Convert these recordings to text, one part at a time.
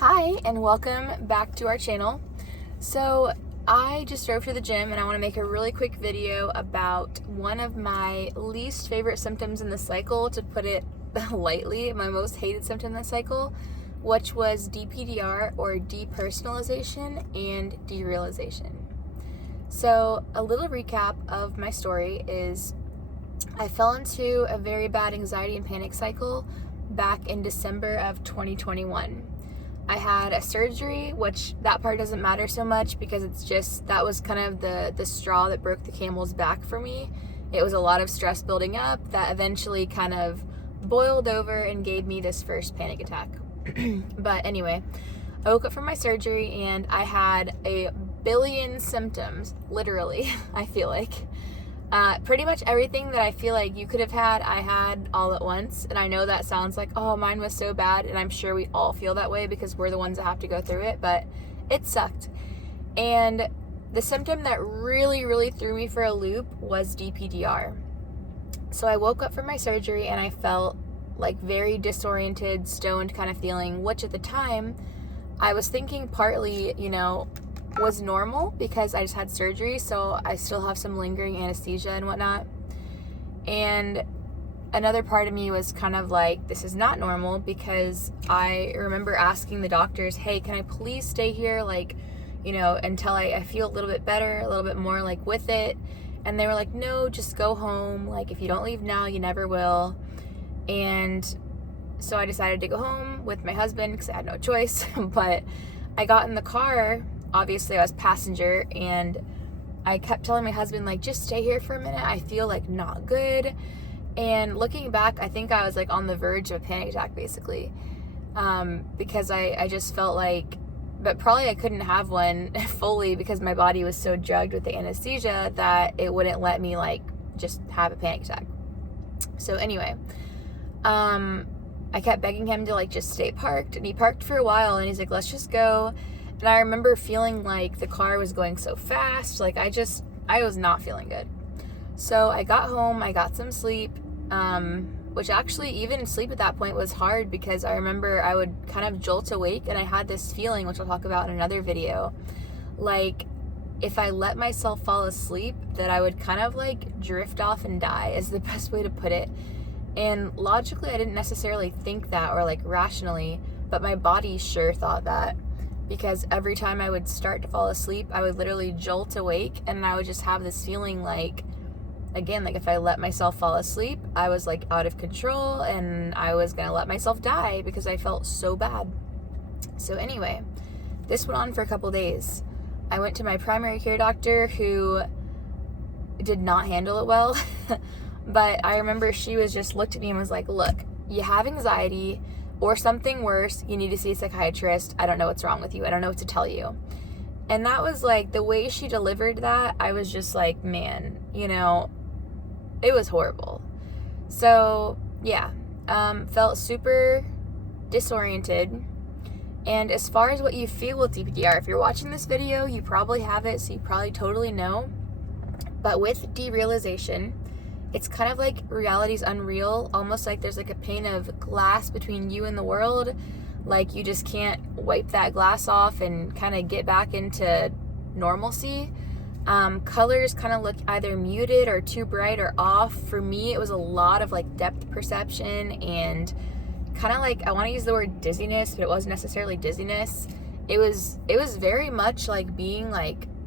Hi, and welcome back to our channel. So I just drove to the gym and I want to make a really quick video about one of my least favorite symptoms in the cycle, to put it lightly, my most hated symptom in the cycle, which was DPDR, or depersonalization and derealization. So a little recap of my story is I fell into a very bad anxiety and panic cycle back in December of 2021. I had a surgery, which that part doesn't matter so much because it's just, that was kind of the straw that broke the camel's back for me. It was a lot of stress building up that eventually kind of boiled over and gave me this first panic attack. But anyway, I woke up from my surgery and I had a billion symptoms, literally, I feel like. Pretty much everything that I feel like you could have had, I had all at once. And I know that sounds like, oh, mine was so bad. And I'm sure we all feel that way because we're the ones that have to go through it, but it sucked. And the symptom that really threw me for a loop was DPDR. So I woke up from my surgery and I felt like very disoriented, stoned kind of feeling, which at the time I was thinking partly, was normal because I just had surgery, so I still have some lingering anesthesia and whatnot. And another part of me was kind of like, this is not normal, because I remember asking the doctors, hey, can I please stay here, until I feel a little bit better, a little bit more with it. And they were like, no, just go home. If you don't leave now, you never will. And so I decided to go home with my husband because I had no choice. But I got in the car. Obviously I was passenger, and I kept telling my husband, just stay here for a minute. I feel not good. And looking back, I think I was on the verge of a panic attack basically, because I just felt but probably I couldn't have one fully because my body was so drugged with the anesthesia that it wouldn't let me just have a panic attack. So anyway, I kept begging him to just stay parked, and he parked for a while, and he's like, let's just go. And I remember feeling like the car was going so fast. I was not feeling good. So I got home, I got some sleep, which actually even sleep at that point was hard because I remember I would kind of jolt awake, and I had this feeling, which I'll talk about in another video, if I let myself fall asleep, that I would kind of drift off and die is the best way to put it. And logically, I didn't necessarily think that, or rationally, but my body sure thought that. Because every time I would start to fall asleep, I would literally jolt awake, and I would just have this feeling if I let myself fall asleep, I was out of control, and I was gonna let myself die because I felt so bad. So anyway, this went on for a couple days. I went to my primary care doctor, who did not handle it well. But I remember she was just looked at me and was like, look, you have anxiety, or something worse, you need to see a psychiatrist. I don't know what's wrong with you. I don't know what to tell you. And that was the way she delivered that, I was just man, it was horrible. So yeah, felt super disoriented. And as far as what you feel with DPDR, if you're watching this video, you probably have it, so you probably totally know. But with derealization, it's kind of reality's unreal, almost there's a pane of glass between you and the world. You just can't wipe that glass off and kind of get back into normalcy. Colors kind of look either muted or too bright or off. For me, it was a lot of depth perception and kind of I want to use the word dizziness, but it wasn't necessarily dizziness. It was very much being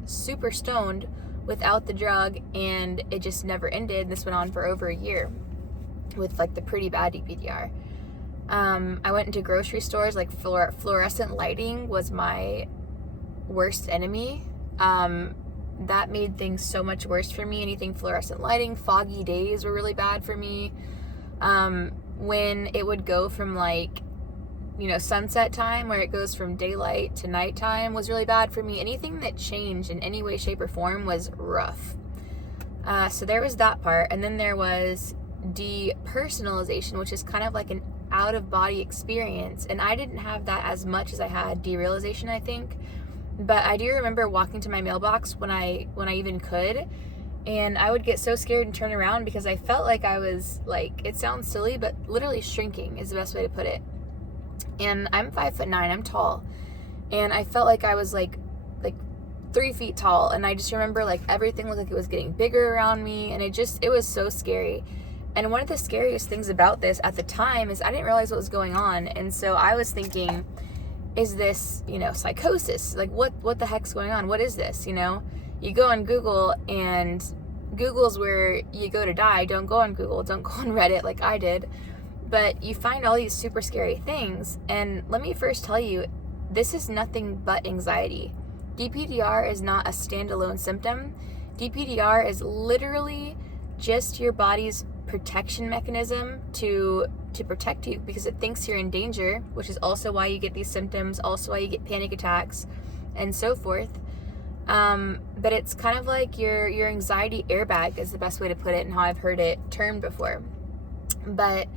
super stoned without the drug, and it just never ended. This went on for over a year with the pretty bad DPDR. I went into grocery stores, fluorescent lighting was my worst enemy. That made things so much worse for me. Anything fluorescent lighting, foggy days were really bad for me. When it would go from sunset time, where it goes from daylight to nighttime, was really bad for me. Anything that changed in any way, shape, or form was rough. So there was that part. And then there was depersonalization, which is kind of an out-of-body experience. And I didn't have that as much as I had derealization, I think. But I do remember walking to my mailbox when I even could, and I would get so scared and turn around because I felt I was it sounds silly, but literally shrinking is the best way to put it. And I'm 5'9", I'm tall. And I felt like I was like 3 feet tall. And I just remember like everything looked like it was getting bigger around me. And it was so scary. And one of the scariest things about this at the time is I didn't realize what was going on. And so I was thinking, is this, psychosis? Like what the heck's going on? What is this? You go on Google, and Google's where you go to die. Don't go on Google. Don't go on Reddit like I did. But you find all these super scary things. And let me first tell you, this is nothing but anxiety. DPDR is not a standalone symptom. DPDR is literally just your body's protection mechanism to protect you, because it thinks you're in danger, which is also why you get these symptoms, also why you get panic attacks and so forth. But it's kind of like your anxiety airbag is the best way to put it, and how I've heard it termed before. But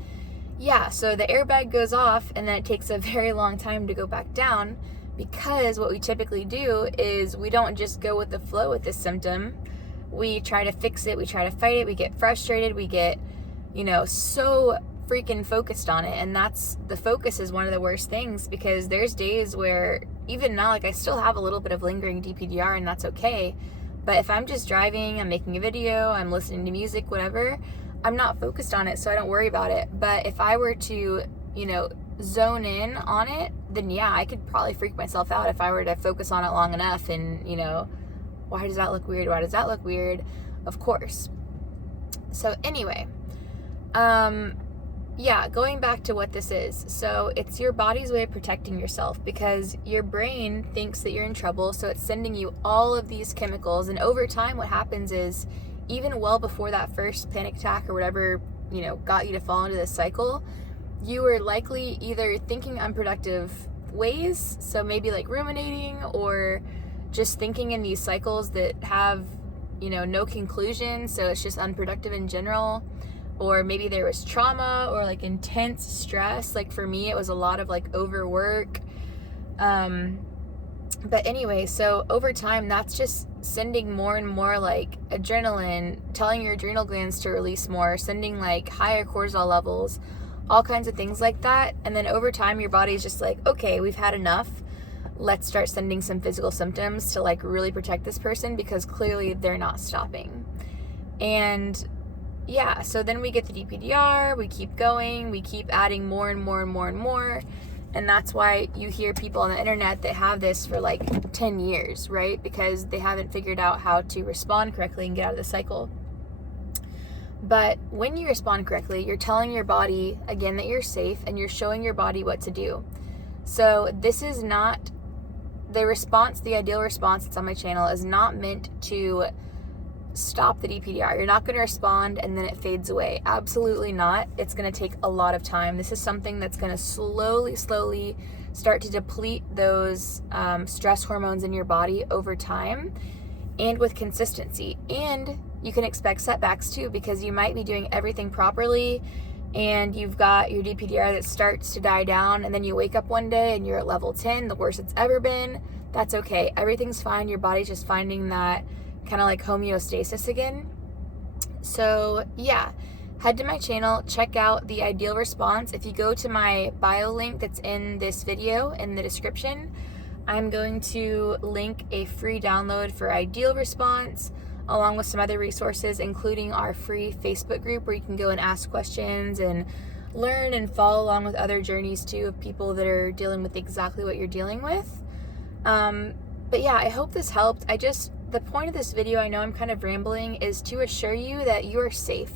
yeah, so the airbag goes off, and then it takes a very long time to go back down, because what we typically do is we don't just go with the flow with this symptom. We try to fix it, we try to fight it, we get frustrated, we get, so freaking focused on it. And the focus is one of the worst things, because there's days where even now, like, I still have a little bit of lingering DPDR, and that's okay. But if I'm just driving, I'm making a video, I'm listening to music, whatever, I'm not focused on it, so I don't worry about it. But if I were to, zone in on it, then yeah, I could probably freak myself out if I were to focus on it long enough. And, why does that look weird? Why does that look weird? Of course. So anyway, yeah, going back to what this is. So it's your body's way of protecting yourself, because your brain thinks that you're in trouble. So it's sending you all of these chemicals. And over time, what happens is, even well before that first panic attack or whatever, got you to fall into this cycle, you were likely either thinking unproductive ways. So maybe like ruminating, or just thinking in these cycles that have, no conclusion. So it's just unproductive in general. Or maybe there was trauma or like intense stress. Like for me, it was a lot of like overwork. But anyway, so over time, that's just sending more and more like adrenaline, telling your adrenal glands to release more, sending like higher cortisol levels, all kinds of things like that. And then over time, your body's just like, okay, we've had enough. Let's start sending some physical symptoms to like really protect this person, because clearly they're not stopping. And yeah, so then we get the DPDR, we keep going, we keep adding more and more and more and more. And that's why you hear people on the internet that have this for like 10 years, right? Because they haven't figured out how to respond correctly and get out of the cycle. But when you respond correctly, you're telling your body, again, that you're safe, and you're showing your body what to do. So this is not the response, the ideal response that's on my channel is not meant to stop the DPDR. You're not going to respond and then it fades away. Absolutely not. It's going to take a lot of time. This is something that's going to slowly start to deplete those stress hormones in your body over time, and with consistency. And you can expect setbacks too, because you might be doing everything properly and you've got your DPDR that starts to die down, and then you wake up one day and you're at level 10, the worst it's ever been. That's okay. Everything's fine. Your body's just finding that kind of like homeostasis again. So yeah, head to my channel, check out the ideal response. If you go to my bio link that's in this video in the description, I'm going to link a free download for ideal response, along with some other resources, including our free Facebook group where you can go and ask questions and learn and follow along with other journeys too of people that are dealing with exactly what you're dealing with. But yeah, I hope this helped. The point of this video, I know I'm kind of rambling, is to assure you that you are safe.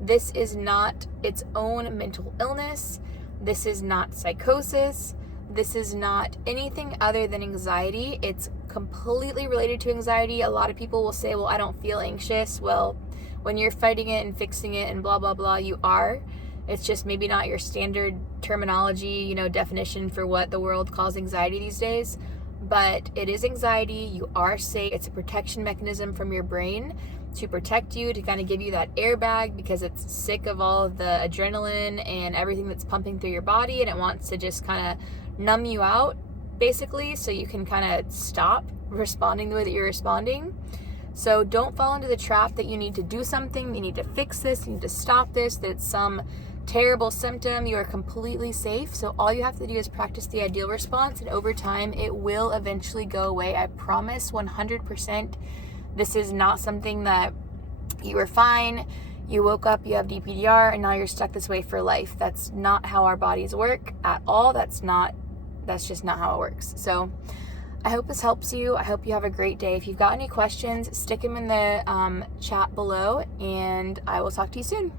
This is not its own mental illness. This is not psychosis. This is not anything other than anxiety. It's completely related to anxiety. A lot of people will say, well, I don't feel anxious. Well, when you're fighting it and fixing it and blah, blah, blah, you are. It's just maybe not your standard terminology, definition for what the world calls anxiety these days. But it is anxiety. You are safe. It's a protection mechanism from your brain to protect you, to kind of give you that airbag, because it's sick of all of the adrenaline and everything that's pumping through your body, and it wants to just kind of numb you out, basically, so you can kind of stop responding the way that you're responding. So don't fall into the trap that you need to do something, you need to fix this, you need to stop this, that it's some terrible symptom. You are completely safe. So all you have to do is practice the ideal response, and over time it will eventually go away. I promise 100%. This is not something that you were fine, you woke up, you have DPDR, and now you're stuck this way for life. That's not how our bodies work at all. That's just not how it works. So I hope this helps you. I hope you have a great day. If you've got any questions, stick them in the chat below, and I will talk to you soon.